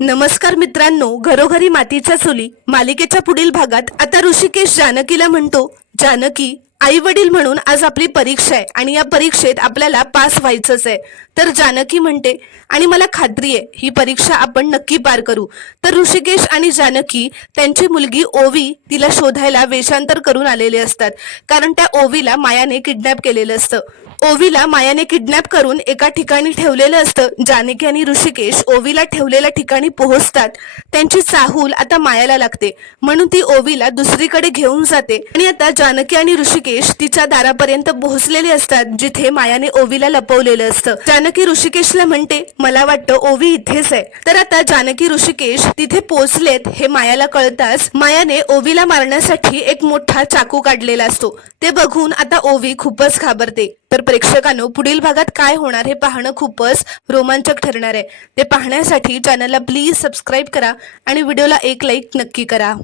नमस्कार मित्रांनो, घरोघरी मातीच्या चुली मालिकेच्या पुढील भागात आता ऋषिकेश जानकीला म्हणतो, जानकी आई वडील म्हणून आज आपली परीक्षा आहे आणि या परीक्षेत आपल्याला पास व्हायचंच आहे. तर जानकी म्हणते, आणि मला खात्री आहे ही परीक्षा आपण नक्की पार करू. तर ऋषिकेश आणि जानकी त्यांची मुलगी ओवी तिला शोधायला वेषांतर करून आलेले असतात, कारण त्या ओवीला मायाने किडनॅप केलेलं असतं. ओवीला मायाने किडनॅप करून एका ठिकाणी ठेवलेलं असतं. जानकी आणि ऋषिकेश ओवीला ठेवलेल्या ठिकाणी पोहोचतात. त्यांची चाहूल आता मायाला लागते, म्हणून ती ओवीला दुसरीकडे घेऊन जाते. आणि आता जानकी आणि ऋषिकेश तिच्या दारापर्यंत पोहोचलेले असतात, जिथे मायाने ओवीला लपवलेलं असतं. जानकी ऋषिकेशला म्हणते, मला वाटतं ओवी इथेच आहे. तर आता जानकी ऋषिकेश तिथे पोहोचलेत हे मायाला कळताच मायाने ओवीला मारण्यासाठी एक मोठा चाकू काढलेला असतो. ते बघून आता ओवी खूपच घाबरते. तर प्रेक्षकांनो, पुढील भागात काय होणार हे पाहणं खूपच रोमांचक ठरणार आहे. ते पाहण्यासाठी चॅनलला प्लीज सबस्क्राईब करा आणि व्हिडिओला एक लाईक नक्की करा.